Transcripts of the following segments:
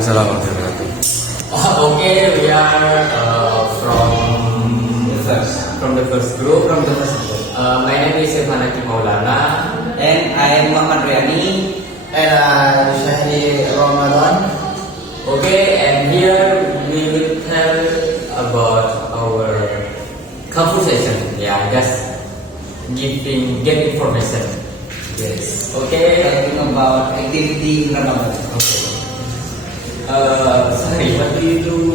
Waalaikumsalam warahmatullahi wabarakatuh. Okay, we are from the first group. My name is Irfan Hakim Maulana. And I am Muhammad Riani. And Syahri Ramadan. Okay, and here we will tell about our conversation. Yeah, just get information. Yes. Okay. Talking about activity in Ramadan. Okay. Sorry, what do you do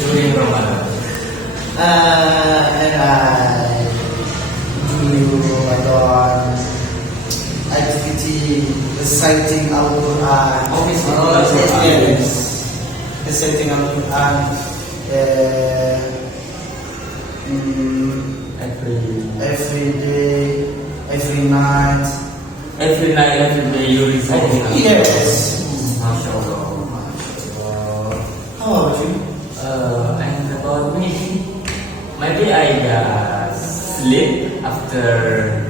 during Ramadan? And I do activity reciting Al-Quran. Yes. Reciting Al-Quran. Every day, every night. Every night, every day you recite. Yes. MashaAllah. How about you? And about me, maybe I sleep after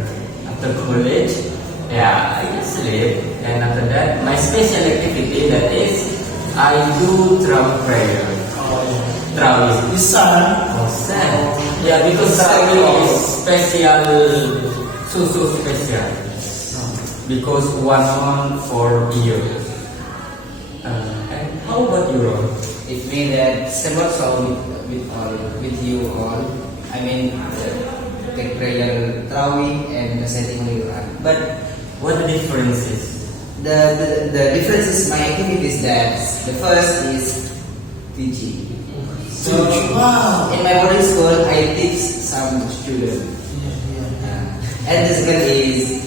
college. Yeah, I sleep, and after that, my special activity that is I do Tarawih prayer. Tarawih. Bisa. Yeah, because Tarawih is special, so special. Because 1 month for year. And how about you, Ron? It means that similar sound with you all. I mean, take prayer Tarawih and reciting Al-Quran. But What the difference is? the difference is my activities that the first is teaching. So Wow. in my boarding school, I teach some students. And the second is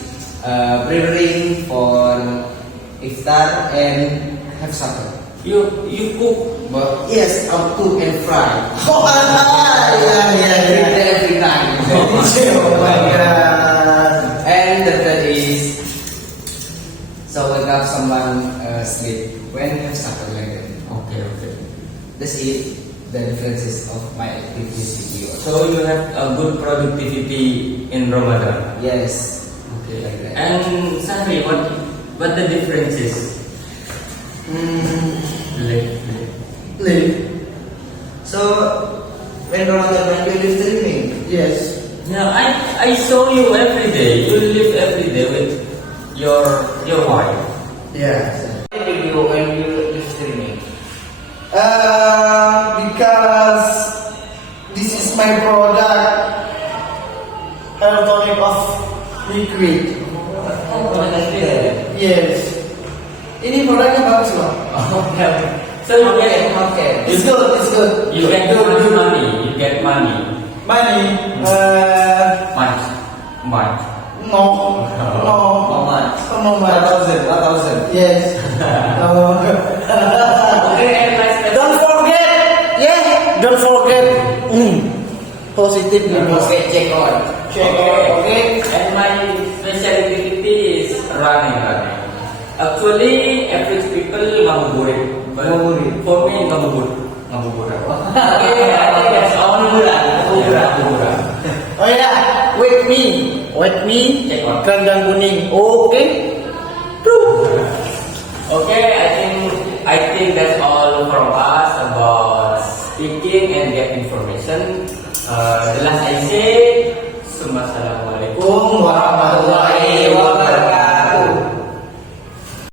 preparing for iftar and have supper. You cook. But yes, I'll cook and fry. Oh, yeah. Every night. Oh my God. And the third is so wake up someone sleep when have supper like that. Okay. That's it. The differences of my activities with you. So you have a good productivity in Ramadan. Yes. Okay. Like that. And Sahri, what the difference is? Live. So when Ramadan when you live the living. Yes. Yeah, I saw you every day. You live every day with your wife. Yeah. When you live streaming. Because this is my product, hair tonic of liquid. Yes. Ini produknya bagus loh. Okay. So you get It's good. It's good. You get Good. money. You get money. Money. Much. No. How much? No much. 1,000. Yes. Okay, and last Don't forget. Yeah. Don't forget. Positive. Okay, check on. Check. Okay. And my special activity is running. Actually, average people ngabuburit. But for me, ngabuburit. Okay, I think that's all. Ngabuburit. Oh yeah. Wait me. Check on. Kandang kuning. Okay. Okay, I think that's all from us about speaking and get information. The last I say,